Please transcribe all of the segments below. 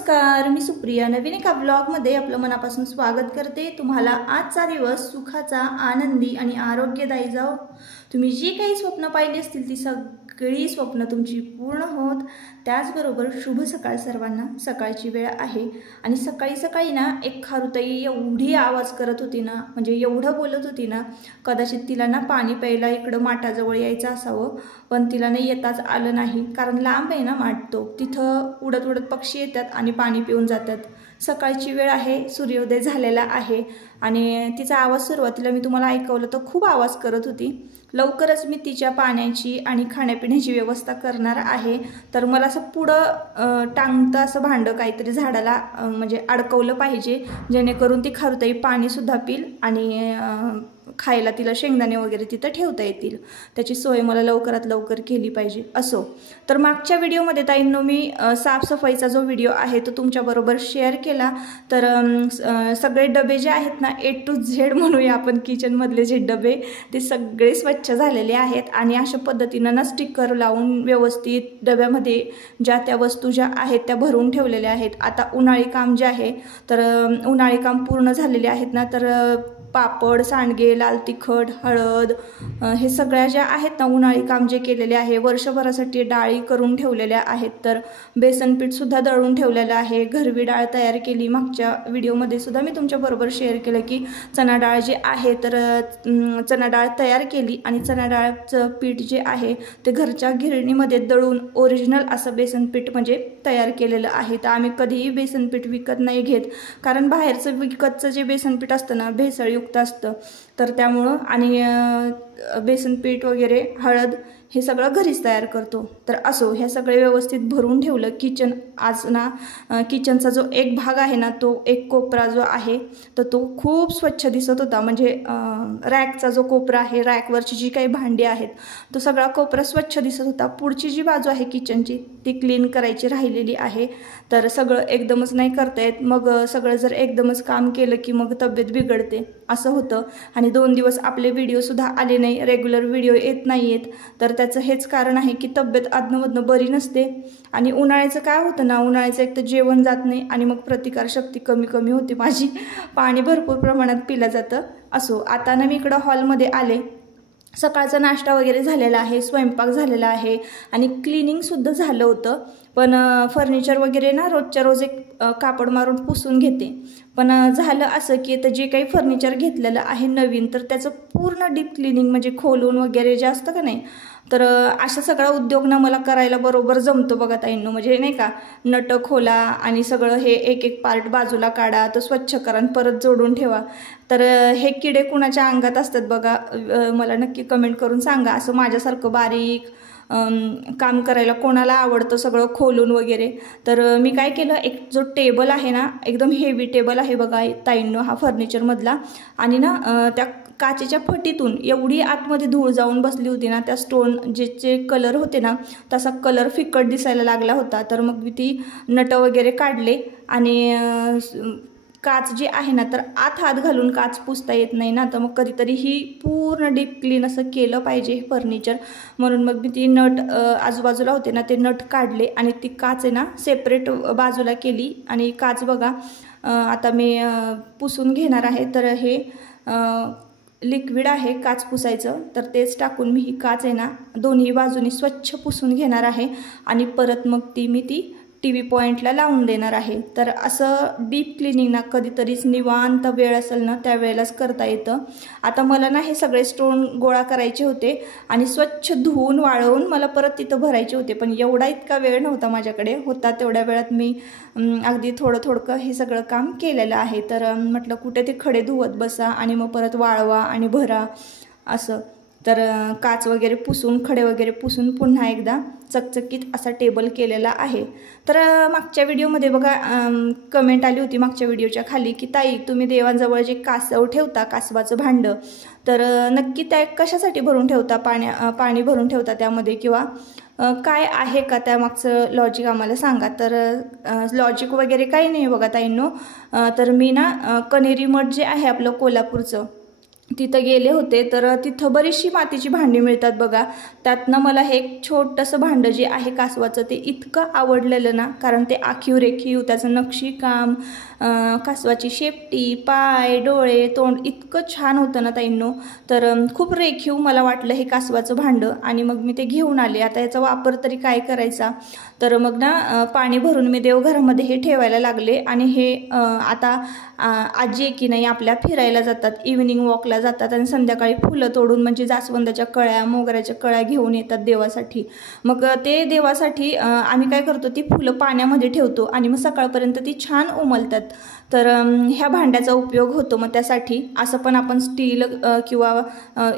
नमस्कार, मी सुप्रिया नवीन एका ब्लॉगमध्ये आपलं मनापासून स्वागत करते। तुम्हाला आजचा दिवस सुखाचा, आनंदी आणि आरोग्यदायी जाओ। तुम्ही जी काही स्वप्न पाहिली असतील ती सगळी स्वप्न तुमची पूर्ण होत। त्याचबरोबर शुभ सकाळ सर्वांना। सकाळची वेळ आहे आणि सकाळी सकाळी ना एक खारुताई एवढी आवाज करत होती ना, म्हणजे एवढं बोलत होती ना, कदाचित तिला ना पाणी प्यायला इकडं माठाजवळ यायचं असावं, पण तिला नाही येताच आलं नाही, कारण लांब आहे ना माठ तो। तिथं उडत उडत पक्षी येतात आणि पाणी पिऊन जातात। सकाळची वेळ आहे, सूर्योदय झालेला आहे आणि तिचा आवाज सुरुवातीला मी तुम्हाला ऐकवलं तर खूप आवाज करत होती। लवकरच मी तिच्या पाण्याची आणि खाण्यापिण्याची व्यवस्था करणार आहे। तर मला असं पुढं टांगतं असं भांडं काहीतरी झाडाला म्हणजे अडकवलं पाहिजे, जेणेकरून ती खारुताई पाणी सुद्धा पिल आणि खायला तिला शेंगदाणे वगैरे तिथं ठेवता येतील। त्याची सोय मला लवकरात लवकर केली पाहिजे। असो, तर मागच्या व्हिडिओमध्ये ताईंनो मी साफसफाईचा जो व्हिडिओ आहे तो तुमच्याबरोबर शेअर केला। तर सगळे डबे जे आहेत ना, A to Z म्हणूया आपण, किचनमधले जे डबे ते सगळे स्वच्छ झालेले आहेत आणि अशा पद्धतीनं ना स्टिकर लावून व्यवस्थित डब्यामध्ये ज्या त्या वस्तू ज्या आहेत त्या भरून ठेवलेल्या आहेत। आता उन्हाळी काम जे आहे, तर उन्हाळी काम पूर्ण झालेले आहेत ना, तर पापड, सांडगे, लाल तिखट, हळद, हे सगळ्या ज्या आहेत ना उन्हाळी काम जे केलेले आहे, वर्षभरासाठी डाळी करून ठेवलेल्या आहेत। तर बेसन पीठ सुद्धा दळून ठेवलेलं आहे, घरवी डाळ तयार केली। मागच्या व्हिडिओमध्ये सुद्धा मी तुमच्याबरोबर शेअर केलं की चणा डाळ जे आहे, तर चणा डाळ तयार केली आणि चणा डाळचं पीठ जे आहे ते घरच्या गिरणीमध्ये दळून ओरिजिनल असं बेसन पीठ म्हणजे तयार केलेलं आहे। तर आम्ही कधीही बेसन पीठ विकत नाही घेत, कारण बाहेरचं विकतचं जे बेसन पीठ असतं ना भेसळयुक्त असतं, तर त्यामुळं आणि बेसन पीठ वगैरे हळद हे सगळं घरीच तयार करतो। तर असो, हे सगळे व्यवस्थित भरून ठेवलं। किचन आज ना किचनचा जो एक भाग आहे ना, तो एक कोपरा जो आहे तर तो खूप स्वच्छ दिसत होता। म्हणजे रॅकचा जो कोपरा आहे, रॅकवरची जी काही भांडी आहेत, तो सगळा कोपरा स्वच्छ दिसत होता। पुढची जी बाजू आहे किचनची ती क्लीन करायची राहिलेली आहे। तर सगळं एकदमच नाही करता येत, मग सगळं जर एकदमच काम केलं की मग तब्येत बिघडते असं होतं आणि 2 दिवस आपले व्हिडिओसुद्धा आले नाही, रेग्युलर व्हिडिओ येत नाही आहेत। तर त्याचं हेच कारण आहे की तब्येत अधनमधनं बरी नसते आणि उन्हाळ्याचं काय होतं ना, उन्हाळ्याचं एक तर जेवण जात नाही आणि मग प्रतिकारशक्ती कमी कमी होते माझी, पाणी भरपूर प्रमाणात पिलं जातं। असो, आता ना मी इकडं हॉलमध्ये आले। सकाळचा नाश्ता वगैरे झालेला आहे, स्वयंपाक झालेला आहे आणि क्लिनिंगसुद्धा झालं होतं। पण फर्निचर वगैरे ना रोजच्या रोज एक कापड मारून पुसून घेते। पण झालं असं की तर जे काही फर्निचर घेतलेलं आहे नवीन, तर त्याचं पूर्ण डीप क्लिनिंग म्हणजे खोलून वगैरे जे असतं का नाही, तर अशा सगळा उद्योग ना मला करायला बरोबर जमतो बघा ताईंनो। म्हणजे नाही का, नट खोला आणि सगळं हे एक एक पार्ट बाजूला काढा, तो स्वच्छ करा आणि परत जोडून ठेवा। तर हे किडे कुणाच्या अंगात असतात बघा, मला नक्की कमेंट करून सांगा। असं माझ्यासारखं बारीक काम करायला कोणाला आवडतं सगळं खोलून वगैरे। तर मी काय केलं, एक जो टेबल आहे ना, एकदम हेवी टेबल आहे बघा ताईंनो हा फर्निचरमधला, आणि ना त्या काचेच्या फटीतून एवढी आतमध्ये धूळ जाऊन बसली होती ना, त्या स्टोन जे कलर होते ना, तसा कलर फिकट दिसायला लागला होता। तर मग मी ती नट वगैरे काढले आणि काच जी आहे ना, तर आत हात घालून काच पुसता येत नाही ना, तर मग कधीतरी ही पूर्ण डीप क्लीन असं केलं पाहिजे हे फर्निचर। म्हणून मग मी ती नट आजूबाजूला होते ना, ते नट काढले आणि ती काच आहे ना सेपरेट बाजूला केली आणि काच बघा आता मी पुसून घेणार आहे। तर हे लिक्विड आहे काच पुसायचं, तर तेच टाकून मी ही काच आहे ना दोन्ही बाजूनी स्वच्छ पुसून घेणार आहे आणि परत मग ती TV पॉईंटला लावून देणार आहे। तर असं डीप क्लिनिंग ना कधीतरीच निवांत वेळ असेल ना त्यावेळेलाच करता येतं। आता मला ना हे सगळे स्टोन गोळा करायचे होते आणि स्वच्छ धुवून वाळवून मला परत तिथं भरायचे होते, पण एवढा इतका वेळ नव्हता माझ्याकडे। होता तेवढ्या वेळात मी अगदी थोडं हे सगळं काम केलेलं आहे। तर म्हटलं कुठे ते खडे धुवत बसा आणि मग परत वाळवा आणि भरा असं। तर काच वगैरे पुसून, खडे वगैरे पुसून पुन्हा एकदा चकचकीत असा टेबल केलेला आहे। तर मागच्या व्हिडिओमध्ये बघा कमेंट आली होती मागच्या व्हिडिओच्या खाली की ताई तुम्ही देवांजवळ जे कासव ठेवता, कासवाचं भांडं, तर नक्की त्या कशासाठी भरून ठेवता, पाणी भरून ठेवता त्यामध्ये, किंवा काय आहे का त्यामागचं लॉजिक आम्हाला सांगा। तर लॉजिक वगैरे काही नाही बघा ताईंनो। तर मी ना कनेरी मठ जे आहे आपलं कोल्हापूरचं, तिथं गेले होते, तर तिथं बरीचशी मातीची भांडी मिळतात बघा. त्यातनं मला हे एक छोटंसं भांडं जे आहे कासवाचं ते इतकं आवडलेलं ना, कारण ते आखीव रेखीव, त्याचं नक्षीकाम, कासवाची शेपटी, पाय, डोळे, तोंड इतकं छान होतं ना ताईंनो. तर खूप रेखीव मला वाटलं हे कासवाचं भांडं आणि मग मी ते घेऊन आले. आता याचा वापर तरी काय करायचा, तर मग ना पाणी भरून मी देवघरामध्ये हे ठेवायला लागले. आणि हे आता आजी की नाही आपल्या फिरायला जातात, इव्हिनिंग वॉकला जातात आणि संध्याकाळी फुलं तोडून म्हणजे जास्वंदाच्या कळ्या, मोगऱ्याच्या कळ्या घेऊन येतात देवासाठी. मग ते देवासाठी आम्ही काय करतो, ती फुलं पाण्यामध्ये ठेवतो आणि मग सकाळपर्यंत ती छान उमलतात. तर ह्या भांड्याचा उपयोग होतो मग त्यासाठी. असं पण आपण स्टील किंवा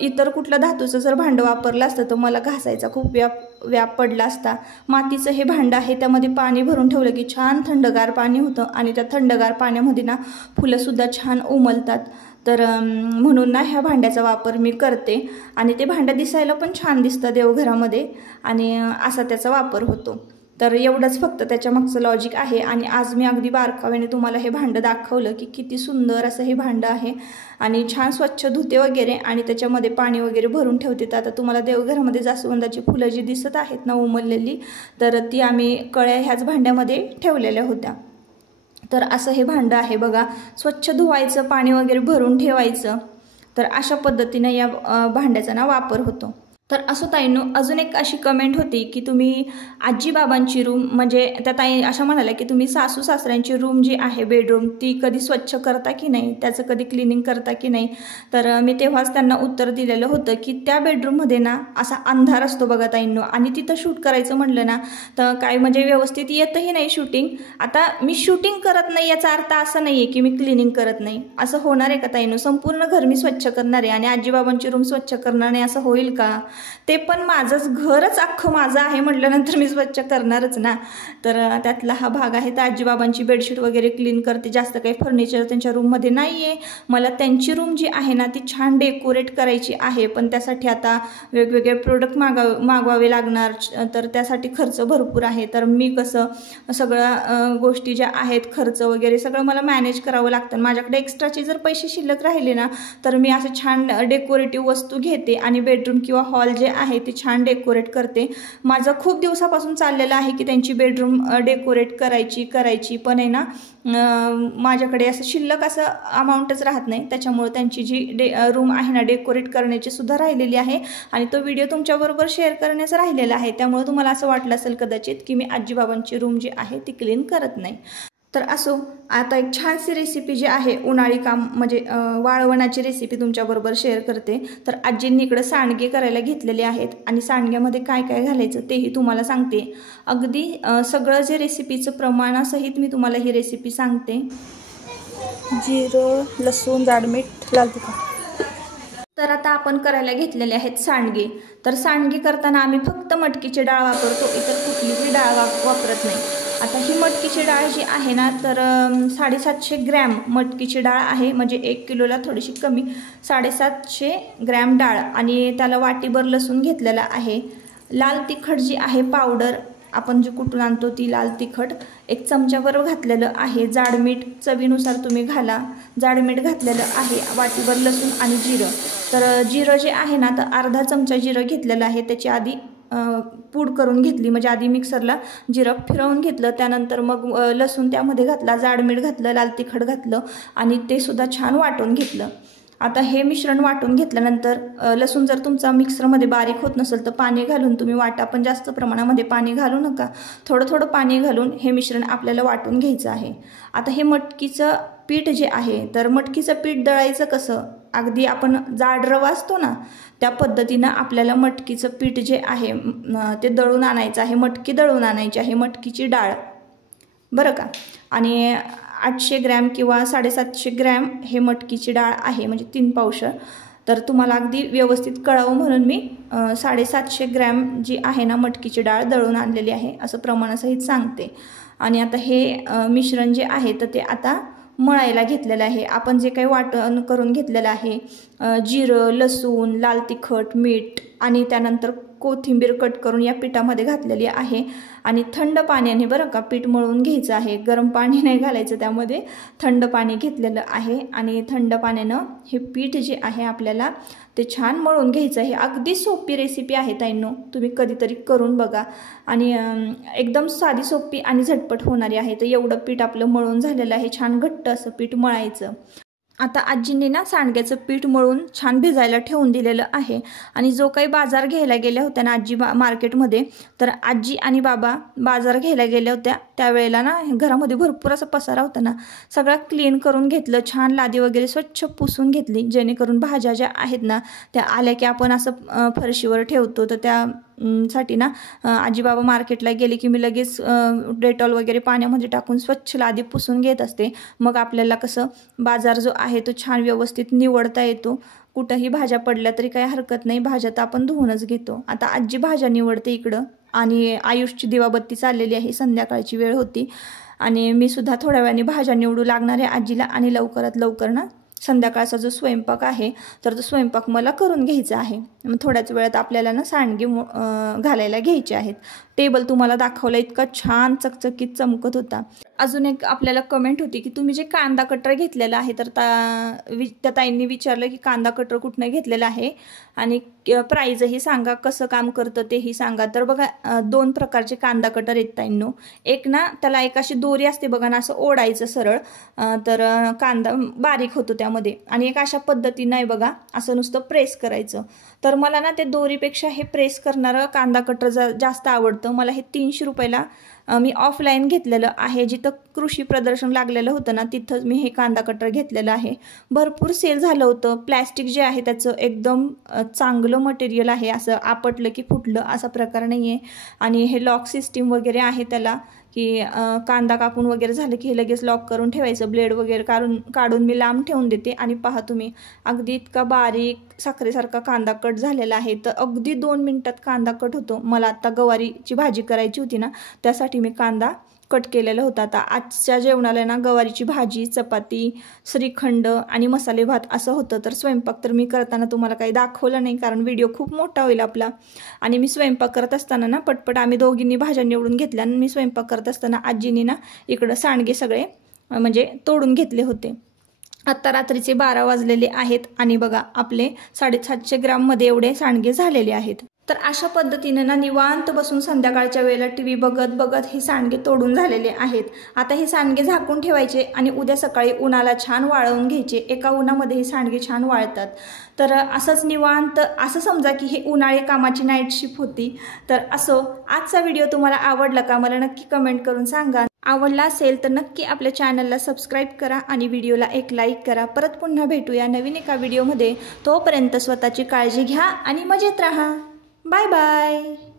इतर कुठलं धातूचं जर भांडं वापरलं असतं तर मला घासायचा खूप व्याप पडला असता. मातीचं हे भांडं आहे, त्यामध्ये पाणी भरून ठेवलं की छान थंडगार पाणी होतं आणि त्या थंडगार पाण्यामध्ये ना फुलंसुद्धा छान उमलतात. तर म्हणून ना ह्या भांड्याचा वापर मी करते आणि ते भांडं दिसायला पण छान दिसतं देवघरामध्ये आणि असा त्याचा वापर होतो. तर एवढंच फक्त त्याच्या मागचं लॉजिक आहे. आणि आज मी अगदी बारकाव्याने तुम्हाला हे भांडं दाखवलं की किती सुंदर असं हे भांडं आहे आणि छान स्वच्छ धुते वगैरे आणि त्याच्यामध्ये पाणी वगैरे भरून ठेवते. तर आता तुम्हाला देवघरामध्ये जास्वंदाची फुलं जी दिसत आहेत ना उमललेली, तर ती आम्ही कळ्या ह्याच भांड्यामध्ये ठेवलेल्या होत्या. तर असं हे भांडं आहे बघा, स्वच्छ धुवायचं, पाणी वगैरे भरून ठेवायचं. तर अशा पद्धतीने या भांड्याचा ना वापर होतो. तर असं ताईंनो अजून एक अशी कमेंट होती की तुम्ही आजी बाबांची रूम, म्हणजे त्या ताई अशा म्हणाल्या की तुम्ही सासू सासऱ्यांची रूम जी आहे बेडरूम ती कधी स्वच्छ करता की नाही, त्याचं कधी क्लिनिंग करता की नाही. तर मी तेव्हाच त्यांना उत्तर दिलेलं होतं की त्या बेडरूममध्ये ना असा अंधार असतो बघा ताईंनो, आणि तिथं शूट करायचं म्हटलं ना तर काय म्हणजे व्यवस्थित येतही नाही शूटिंग. आता मी शूटिंग करत नाही याचा अर्थ असं नाही आहे की मी क्लिनिंग करत नाही, असं होणार आहे का ताईंनो? संपूर्ण घर मी स्वच्छ करणार आहे आणि आजीबाबांची रूम स्वच्छ करणार नाही असं होईल का? ते पण माझंच घरच अख्खं माझं आहे म्हटल्यानंतर मी स्वच्छ करणारच ना. तर त्यातला हा भाग आहे. तर आजीबाबांची बेडशीट वगैरे क्लीन करते. जास्त काही फर्निचर त्यांच्या रूममध्ये नाही आहे. मला त्यांची रूम जी आहे ना ती छान डेकोरेट करायची आहे, पण त्यासाठी आता वेगवेगळे प्रोडक्ट मागवावे लागणार. तर त्यासाठी खर्च भरपूर आहे. तर मी कसं सगळ्या गोष्टी ज्या आहेत खर्च वगैरे सगळं मला मॅनेज करावं लागतं. माझ्याकडे एक्स्ट्राचे जर पैसे शिल्लक राहिले ना तर मी असे छान डेकोरेटिव्ह वस्तू घेते आणि बेडरूम किंवा हॉल जे आहे ते छान डेकोरेट करते. माझं खूप दिवसापासून चाललेलं आहे की त्यांची बेडरूम डेकोरेट करायची पण आहे ना माझ्याकडे असं शिल्लक असं अमाऊंटच राहत नाही. त्याच्यामुळे त्यांची जी रूम आहे ना डेकोरेट करण्याची सुद्धा राहिलेली आहे आणि तो व्हिडिओ तुमच्याबरोबर शेअर करण्याचा राहिलेला आहे. त्यामुळे तुम्हाला असं वाटलं असेल कदाचित की मी आजीबाबांची रूम जी आहे ती क्लीन करत नाही. तर असो, आता एक छानशी रेसिपी जी आहे उन्हाळी काम म्हणजे वाळवणाची रेसिपी तुमच्याबरोबर शेअर करते. तर आजींनी इकडं सांडगे करायला घेतलेले आहेत आणि सांडग्यामध्ये काय काय घालायचं तेही तुम्हाला सांगते. अगदी सगळं जे रेसिपीचं प्रमाणासहित मी तुम्हाला ही रेसिपी सांगते. जिरं, लसूण, जाडमीठ, लाल तिखट. तर आता आपण करायला घेतलेले आहेत सांडगे. तर सांडगे करताना आम्ही फक्त मटकीची डाळ वापरतो, इतर कुठलीही डाळ वापरत नाही. आता ही मटकीची डाळ जी आहे ना तर 750 ग्रॅम मटकीची डाळ आहे, म्हणजे 1 किलोला थोडीशी कमी. 750 ग्रॅम डाळ आणि त्याला वाटीभर लसूण घेतलेला आहे. लाल तिखट जी आहे पावडर आपण जे कुठून आणतो ती लाल तिखट 1 चमच्यावर घातलेलं आहे. जाडमीठ चवीनुसार तुम्ही घाला. जाडमीठ घातलेलं आहे. वाटीभर लसूण आणि जिरं. तर जिरं जे आहे ना तर अर्धा चमचा जिरं घेतलेलं आहे. त्याची आधी पूड करून घेतली, म्हणजे आधी मिक्सरला जिरं फिरवून घेतलं, त्यानंतर मग लसूण त्यामध्ये घातला, जाडमीठ घातलं, लाल तिखट घातलं आणि ते सुद्धा छान वाटून घेतलं. आता हे मिश्रण वाटून घेतल्यानंतर लसूण जर तुमचा मिक्सरमध्ये बारीक होत नसेल तर पाणी घालून तुम्ही वाटा, पण जास्त प्रमाणामध्ये पाणी घालू नका. थोडं थोडं पाणी घालून हे मिश्रण आपल्याला वाटून घ्यायचं आहे. आता हे मटकीचं पीठ जे आहे तर मटकीचं पीठ दळायचं कसं, अगदी आपण जाड रवा असतो ना त्या पद्धतीनं आपल्याला मटकीचं पीठ जे आहे ते दळून आणायचं आहे. मटकी दळून आणायची आहे, मटकीची डाळ बरं का. आणि 800 ग्रॅम किंवा 750 ग्रॅम हे मटकीची डाळ आहे, म्हणजे 3 पावशर. तर तुम्हाला अगदी व्यवस्थित कळावं म्हणून मी 750 ग्रॅम जी आहे ना मटकीची डाळ दळून आणलेली आहे असं प्रमाणासहित सांगते. आणि आता हे मिश्रण जे आहे तर ते आता मळायला घेतलेलं आहे. आपण जे काही वाटण करून घेतलेलं आहे, जिरं, लसूण, लाल तिखट, मीठ आणि त्यानंतर कोथिंबीर कट करून या पिठामध्ये घातलेली आहे. आणि थंड पाण्याने बरं का पीठ मळून घ्यायचं आहे. गरम पाणी नाही घालायचं, त्यामध्ये थंड पाणी घेतलेलं आहे. आणि थंड पाण्यानं हे पीठ जे आहे आपल्याला ते छान मळून घ्यायचं आहे. अगदी सोपी रेसिपी आहे ताईंनो, तुम्ही कधीतरी करून बघा. आणि एकदम साधी सोपी आणि झटपट होणारी आहे. तर एवढं पीठ आपलं मळून झालेलं आहे. छान घट्ट असं पीठ मळायचं. आता आजींनी ना सांडग्याचं पीठ मळून छान भिजायला ठेवून दिलेलं आहे. आणि जो काही बाजार घ्यायला गेल्या होत्या ना आजी मार्केटमध्ये, तर आजी आणि बाबा बाजार घ्यायला गेल्या होत्या त्यावेळेला ना घरामध्ये भरपूर असा पसारा होता ना, सगळं क्लीन करून घेतलं. छान लादी वगैरे स्वच्छ पुसून घेतली, जेणेकरून भाज्या ज्या आहेत ना त्या आल्या की आपण असं फरशीवर ठेवतो. तर त्या साठी ना आजी बाबा मार्केटला गेले की मी लगेच डेटॉल वगैरे पाण्यामध्ये टाकून स्वच्छ लादी पुसून घेत असते. मग आपल्याला कसं बाजार जो आहे तो छान व्यवस्थित निवडता येतो. कुठंही भाज्या पडल्या तरी काही हरकत नाही, भाज्या तर आपण धुवूनच घेतो. आता आजी भाज्या निवडते इकडं. आणि आयुषची दिवाबत्ती चाललेली आहे, संध्याकाळची वेळ होती. आणि मी सुद्धा थोड्या वेळाने भाज्या निवडू लागणार आहे आजीला. आणि लवकरात लवकर ना संध्याकाळचा जो स्वयंपाक आहे तर तो स्वयंपाक मला करून घ्यायचा आहे. मग थोड्याच वेळात आपल्याला ना सांडगे घालायला घ्यायचे आहेत. टेबल तुम्हाला दाखवला, इतका छान चकचकीत चमकत होता. अजून एक आपल्याला कमेंट होती की तुम्ही जे कांदा कटर घेतलेला आहे, तर त्या ताईंनी विचारलं की कांदा कटर कुठनं घेतलेला आहे आणि प्राईजही सांगा, कसं काम करतं तेही सांगा. तर बघा 2 प्रकारचे कांदा कटर आहेत ताईंनो. एक ना त्याला एक अशी दोरी असते बघा ना, असं ओढायचं सरळ, तर कांदा बारीक होतो त्यामध्ये. आणि एक अशा पद्धतीनं आहे बघा, असं नुसतं प्रेस करायचं. तर मला ना ते दोरीपेक्षा हे प्रेस करणारं कांदा कटर जास्त आवडतं. मला हे 300 रुपयाला मी ऑफलाईन घेतलेलं आहे. जिथं कृषी प्रदर्शन लागलेलं होतं ना तिथंच मी हे कांदा कटर घेतलेलं आहे. भरपूर सेल झालं होतं. प्लॅस्टिक जे आहे त्याचं एकदम चांगलं मटेरियल आहे, असं आपटलं की फुटलं असा प्रकार नाही आहे. आणि हे लॉक सिस्टीम वगैरे आहे त्याला, की कांदा कापून वगैरे झालं की हे लगेच लॉक करून ठेवायचं. ब्लेड वगैरे काढून मी लांब ठेवून देते. आणि पहा तुम्ही, अगदी इतका बारीक साखरेसारखा कांदा कट झालेला आहे. तर अगदी 2 मिनिटात कांदा कट होतो. मला आत्ता गवारीची भाजी करायची होती ना, त्यासाठी मी कांदा कट केलेलं होतं. आता आजच्या जेवणाला ना गवारीची भाजी, चपाती, श्रीखंड आणि मसाले भात असं होतं. तर स्वयंपाक तर मी करताना तुम्हाला काही दाखवलं नाही, कारण व्हिडिओ खूप मोठा होईल आपला. आणि मी स्वयंपाक करत असताना ना पटपट आम्ही दोघींनी भाज्या निवडून घेतल्या. आणि मी स्वयंपाक करत असताना आजींनी ना इकडं सांडगे सगळे म्हणजे तोडून घेतले होते. आत्ता रात्रीचे 12 वाजलेले आहेत. आणि बघा आपले 750 ग्राममध्ये एवढे सांडगे झालेले आहेत. तर अशा पद्धतीने ना निवांत बसून संध्याकाळच्या वेळेला टीव्ही बघत बघत हे सांडगे तोडून झालेले आहेत. आता हे सांडगे झाकून ठेवायचे आणि उद्या सकाळी उन्हाला छान वाळवून घ्यायचे. एका उन्हामध्ये हे सांडगे छान वाळतात. तर असंच निवांत, असं समजा की हे उन्हाळी कामाची नाईट शिफ्ट होती. तर असो, आजचा व्हिडिओ तुम्हाला आवडला का मला नक्की कमेंट करून सांगा. आवडला असेल तर नक्की आपल्या चॅनलला सबस्क्राईब करा आणि व्हिडिओला एक लाईक करा. परत पुन्हा भेटूया नवीन एका व्हिडिओमध्ये. तोपर्यंत स्वतःची काळजी घ्या आणि मजेत राहा. Bye bye.